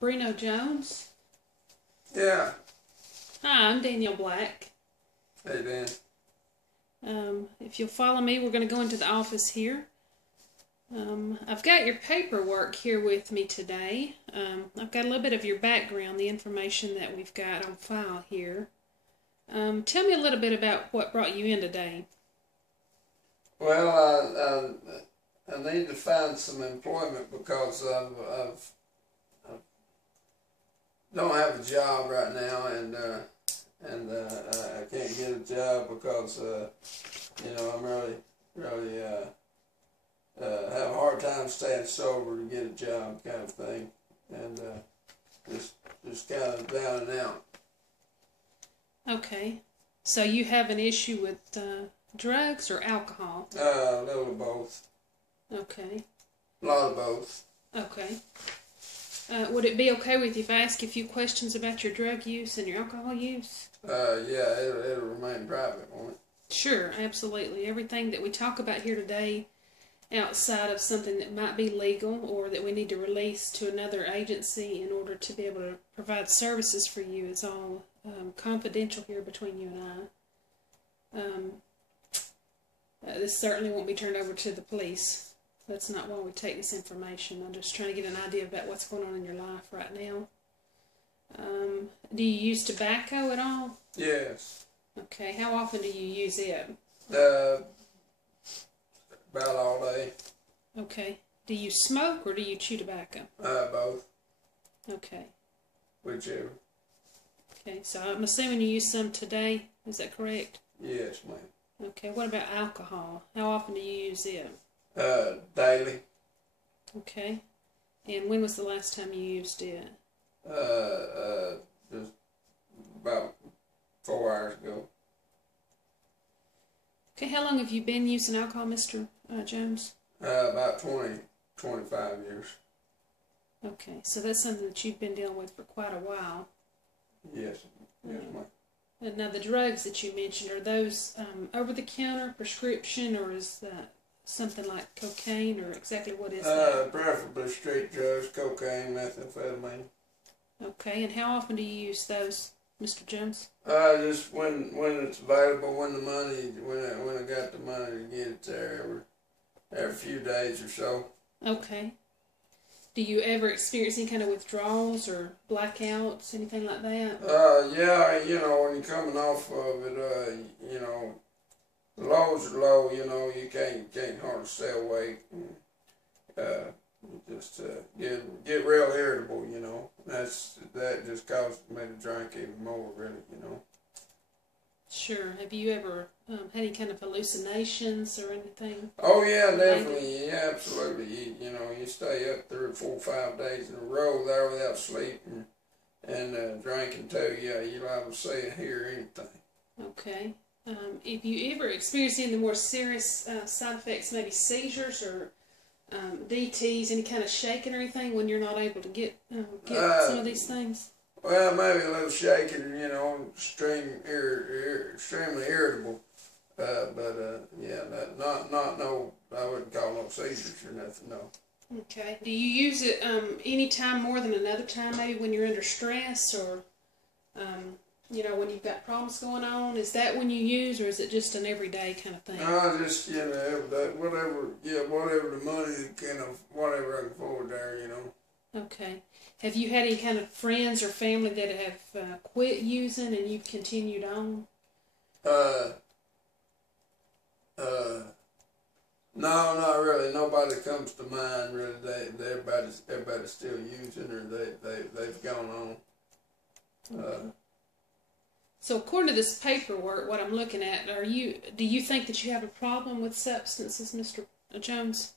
Bruno Jones? Yeah. Hi, I'm Danielle Black. Hey, Dan. If you'll follow me, we're going to go into the office here. I've got your paperwork here with me today. I've got a little bit of your background, the information that we've got on file here. Tell me a little bit about what brought you in today. Well, I need to find some employment because I don't have a job right now, and I can't get a job because I'm really have a hard time staying sober to get a job, kind of thing, and just kind of down and out. Okay, so you have an issue with drugs or alcohol? A little of both. Okay. A lot of both. Okay. Would it be okay with you if I ask you a few questions about your drug use and your alcohol use? Yeah, it'll remain private, won't it? Sure, absolutely. Everything that we talk about here today, outside of something that might be legal or that we need to release to another agency in order to be able to provide services for you, is all confidential here between you and I. This certainly won't be turned over to the police. That's not why we take this information. I'm just trying to get an idea about what's going on in your life right now. Do you use tobacco at all? Yes. Okay. How often do you use it? About all day. Okay. Do you smoke or do you chew tobacco? Both. Okay. Whichever. Okay. So I'm assuming you use some today. Is that correct? Yes, ma'am. Okay. What about alcohol? How often do you use it? Daily. Okay. And when was the last time you used it? Just about 4 hours ago. Okay, how long have you been using alcohol, Mr. Jones? About 25 years. Okay, so that's something that you've been dealing with for quite a while. Yes, ma'am. And now the drugs that you mentioned, are those over-the-counter, prescription, or is that something like cocaine, or exactly what is that? Preferably street drugs, cocaine, methamphetamine. Okay, and how often do you use those, Mr. Jones? Just when it's available, when I got the money to get it there, every few days or so. Okay. Do you ever experience any kind of withdrawals or blackouts, anything like that? Yeah, when you're coming off of it, the lows are low, you can't hardly stay awake. And, just get real irritable, that just caused me to drink even more, really, Sure. Have you ever had any kind of hallucinations or anything? Oh yeah, definitely. Yeah, absolutely. You stay up 3 or 4 or 5 days in a row there without sleep and drinking too. Yeah, you're liable to see or hear anything. Okay. If you ever experience any of the more serious side effects, maybe seizures or DTs, any kind of shaking or anything when you're not able to get some of these things? Well, maybe a little shaking, extremely irritable. Yeah, not no, I wouldn't call no seizures or nothing, no. Okay. Do you use it any time more than another time, maybe when you're under stress or, when you've got problems going on? Is that when you use, or is it just an everyday kind of thing? Just, every day, whatever the money whatever I can afford there, Okay. Have you had any kind of friends or family that have quit using and you've continued on? No, not really. Nobody comes to mind, really. Everybody's still using, or they've gone on. So according to this paperwork, what I'm looking at, do you think that you have a problem with substances, Mr. Jones?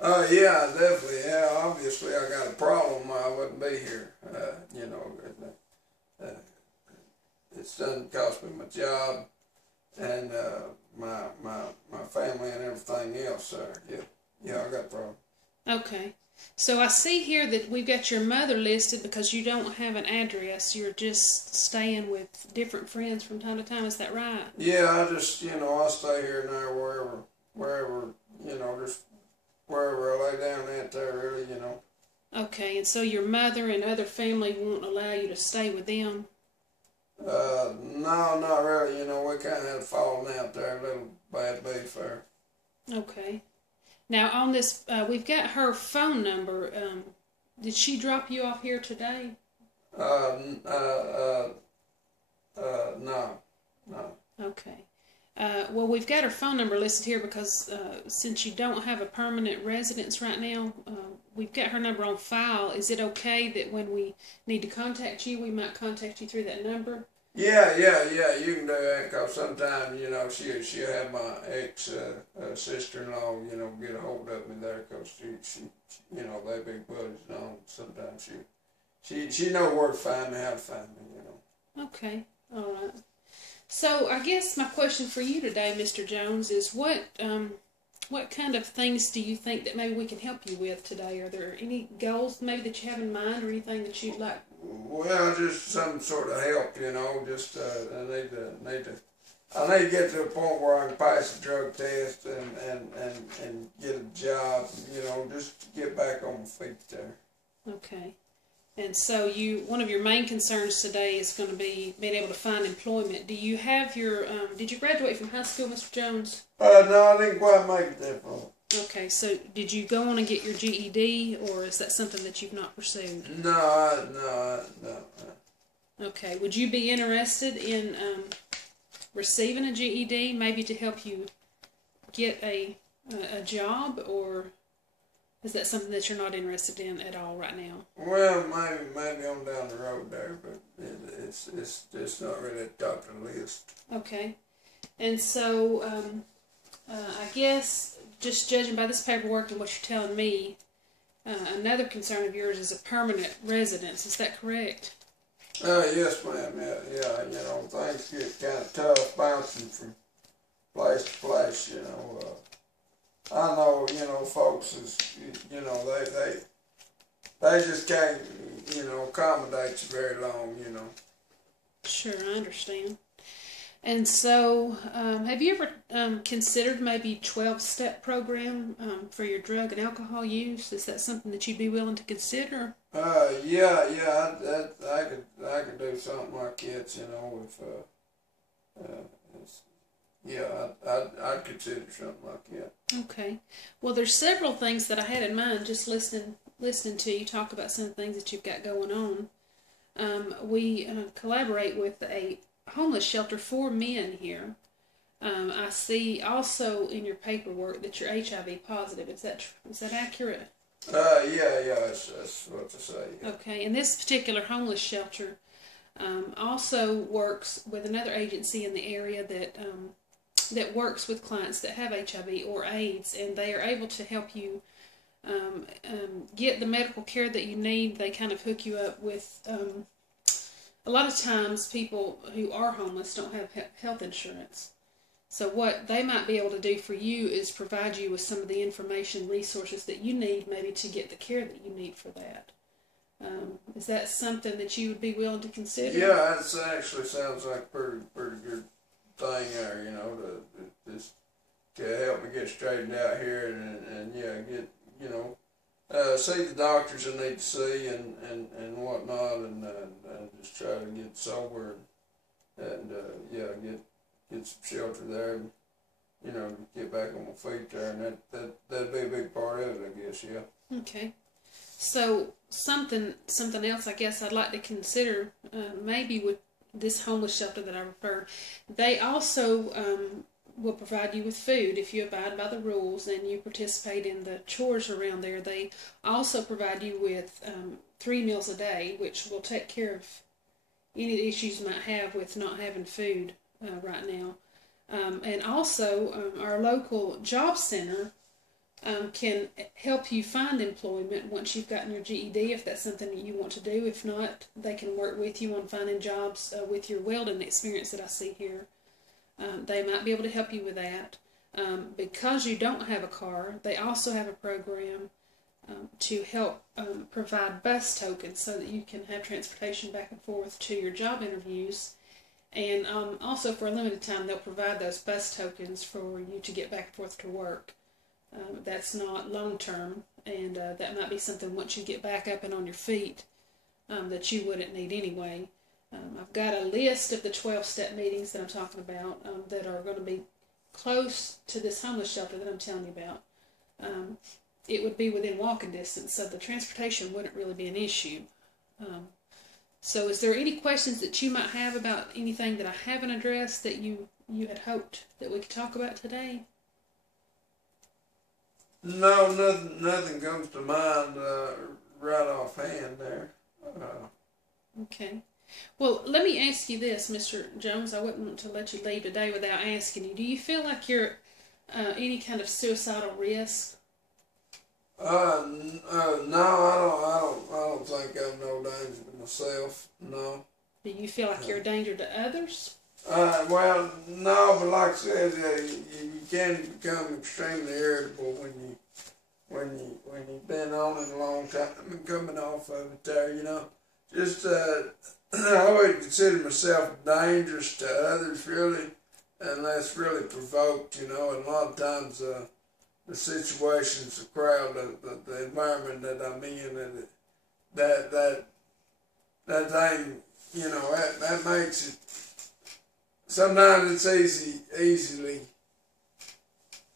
Yeah, definitely. Yeah, obviously I got a problem. I wouldn't be here. It's done cost me my job and my family and everything else. Yeah, I got a problem. Okay. So I see here that we've got your mother listed because you don't have an address. You're just staying with different friends from time to time. Is that right? Yeah, I just, I stay here and there wherever, just wherever I lay down at there, really, Okay, and so your mother and other family won't allow you to stay with them? No, not really. You know, we kind of had fallen out there a little bad beef there. Okay. Now on this, we've got her phone number. Did she drop you off here today? No, no. Okay. Well, we've got her phone number listed here because since you don't have a permanent residence right now, we've got her number on file. Is it okay that when we need to contact you, we might contact you through that number? Yeah. You can do that because sometimes, you know, she'll have my ex sister-in-law, you know, get a hold of me there because she you know, they big buddies and all. Sometimes she know where to find me, how to find me, you know. Okay. All right. So I guess my question for you today, Mr. Jones, is what kind of things do you think that maybe we can help you with today? Are there any goals maybe that you have in mind or anything that you'd like? Well, just some sort of help, you know. Just I need to get to a point where I can pass the drug test and get a job, you know, just to get back on my feet there. Okay. And so one of your main concerns today is going to be being able to find employment. Do you have your, did you graduate from high school, Mr. Jones? No, I didn't quite make it that far. Okay, so did you go on and get your GED, or is that something that you've not pursued? No. Okay, would you be interested in receiving a GED, maybe to help you get a job, or is that something that you're not interested in at all right now? Well, maybe on down the road there, but it's not really at the top of the list. Okay, and so I guess just judging by this paperwork and what you're telling me, another concern of yours is a permanent residence. Is that correct? Yes, ma'am. Yeah. You know, things get kind of tough bouncing from place to place. You know, I know. You know, folks is, you know, they just can't, you know, accommodate you very long. You know. Sure, I understand. And so, have you ever considered maybe 12-step program for your drug and alcohol use? Is that something that you'd be willing to consider? Yeah. I could do something like that. You know, I'd consider something like that. Okay. Well, there's several things that I had in mind just listening to you talk about some of the things that you've got going on. We collaborate with a homeless shelter for men here. I see also in your paperwork that you're HIV positive. Is that accurate? Yeah, that's what to say. Yeah. Okay, and this particular homeless shelter also works with another agency in the area that works with clients that have HIV or AIDS, and they are able to help you get the medical care that you need. They kind of hook you up with. A lot of times people who are homeless don't have health insurance. So what they might be able to do for you is provide you with some of the information, resources that you need maybe to get the care that you need for that. Is that something that you would be willing to consider? Yeah, that actually sounds like a pretty good thing there, you know, to help me get straightened out here and get, you know, see the doctors I need to see and whatnot, and just try to get sober and get some shelter there, and, you know, get back on my feet there, and that'd be a big part of it, I guess. Yeah. Okay. So something else I guess I'd like to consider maybe with this homeless shelter that I referred. They also will provide you with food if you abide by the rules and you participate in the chores around there. They also provide you with 3 meals a day, which will take care of any issues you might have with not having food right now. And also, our local job center can help you find employment once you've gotten your GED, if that's something that you want to do. If not, they can work with you on finding jobs with your welding experience that I see here. They might be able to help you with that. Because you don't have a car, they also have a program to help provide bus tokens so that you can have transportation back and forth to your job interviews. And also for a limited time, they'll provide those bus tokens for you to get back and forth to work. That's not long term, and that might be something once you get back up and on your feet that you wouldn't need anyway. I've got a list of the 12-step meetings that I'm talking about that are going to be close to this homeless shelter that I'm telling you about. It would be within walking distance, so the transportation wouldn't really be an issue. So is there any questions that you might have about anything that I haven't addressed that you had hoped that we could talk about today? No, nothing comes to mind right offhand there. Okay. Well, let me ask you this, Mr. Jones. I wouldn't want to let you leave today without asking you. Do you feel like you're any kind of suicidal risk? No, I don't think I'm no danger to myself. No. Do you feel like you're a danger to others? Well, no, but like I said, you can become extremely irritable when you've been on it a long time and coming off of it there. You know, just I wouldn't consider myself dangerous to others really, unless really provoked. You know, and a lot of times the situations, the crowd, the environment that I'm in, and that thing, you know, that makes it. Sometimes it's easily.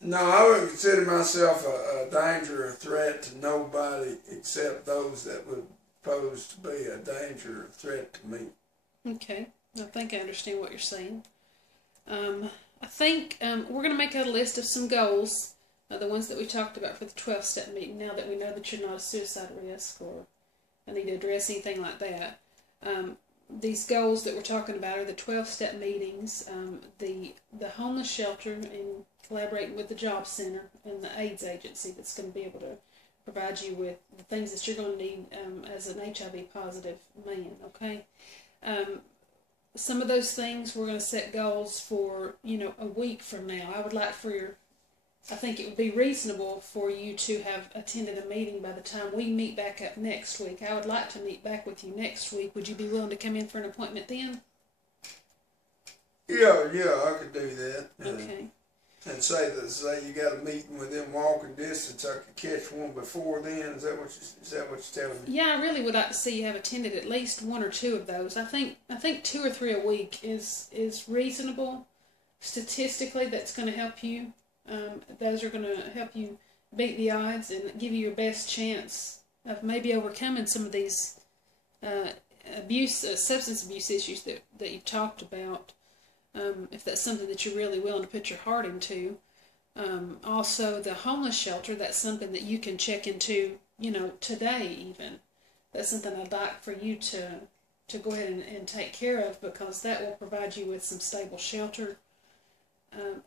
No, I wouldn't consider myself a danger or a threat to nobody except those that would pose to be a danger or threat to me. Okay, I think I understand what you're saying. I think we're going to make out a list of some goals, the ones that we talked about for the 12-step meeting, now that we know that you're not a suicide risk or I need to address anything like that. These goals that we're talking about are the 12-step meetings, the homeless shelter, and collaborating with the job center and the AIDS agency that's going to be able to provide you with the things that you're going to need as an HIV positive man, okay? Some of those things we're going to set goals for, you know, a week from now. I think it would be reasonable for you to have attended a meeting by the time we meet back up next week. I would like to meet back with you next week. Would you be willing to come in for an appointment then? Yeah, I could do that. Okay. And say you got a meeting within walking distance, I could catch one before then. Is that what you're telling me? Yeah, I really would like to see you have attended at least one or two of those. I think 2 or 3 a week is reasonable. Statistically, that's going to help you. Those are going to help you beat the odds and give you your best chance of maybe overcoming some of these substance abuse issues that you've talked about. If that's something that you're really willing to put your heart into. Also, the homeless shelter, that's something that you can check into, you know, today even. That's something I'd like for you to go ahead and take care of, because that will provide you with some stable shelter.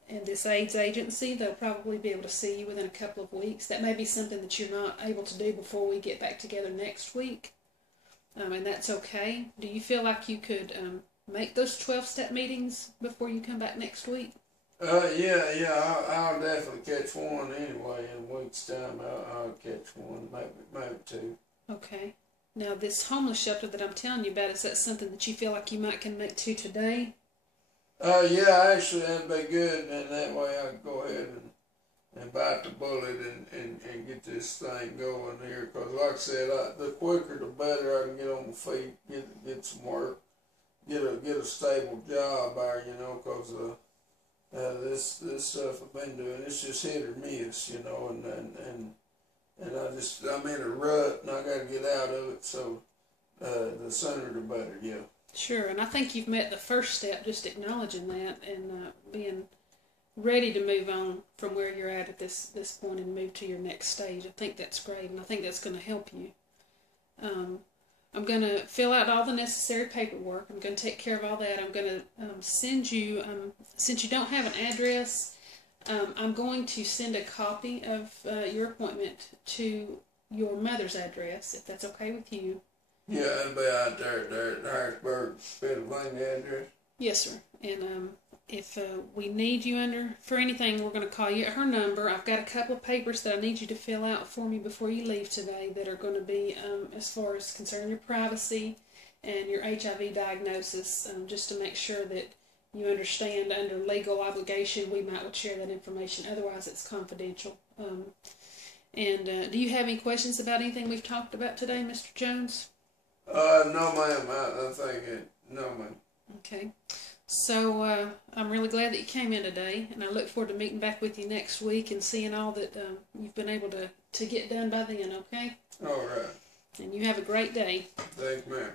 And this AIDS agency, they'll probably be able to see you within a couple of weeks. That may be something that you're not able to do before we get back together next week. And that's okay. Do you feel like you could make those 12-step meetings before you come back next week? Yeah, I'll definitely catch one anyway. In a week's time, I'll catch one, maybe 2. Okay. Now, this homeless shelter that I'm telling you about, is that something that you feel like you can make 2 today? Yeah, actually, that'd be good, and that way I can go ahead and bite the bullet and get this thing going here. Because, like I said, the quicker the better I can get on my feet, get some work, get a stable job there, you know. Because this stuff I've been doing, it's just hit or miss, you know, and I'm in a rut and I got to get out of it. So the sooner the better, yeah. Sure, and I think you've met the first step, just acknowledging that and being ready to move on from where you're at this point and move to your next stage. I think that's great, and I think that's going to help you. I'm going to fill out all the necessary paperwork. I'm going to take care of all that. I'm going to send you, since you don't have an address, I'm going to send a copy of your appointment to your mother's address, if that's okay with you. Yeah, it'll be out there at the Harrisburg, Pennsylvania address. Yes, sir. And if we need you for anything, we're going to call you at her number. I've got a couple of papers that I need you to fill out for me before you leave today that are going to be as far as concerning your privacy and your HIV diagnosis, just to make sure that you understand under legal obligation we might share that information. Otherwise, it's confidential. And do you have any questions about anything we've talked about today, Mr. Jones? No, ma'am. I think no, ma'am. Okay. So I'm really glad that you came in today, and I look forward to meeting back with you next week and seeing all that you've been able to get done by then, okay? All right. And you have a great day. Thanks, ma'am.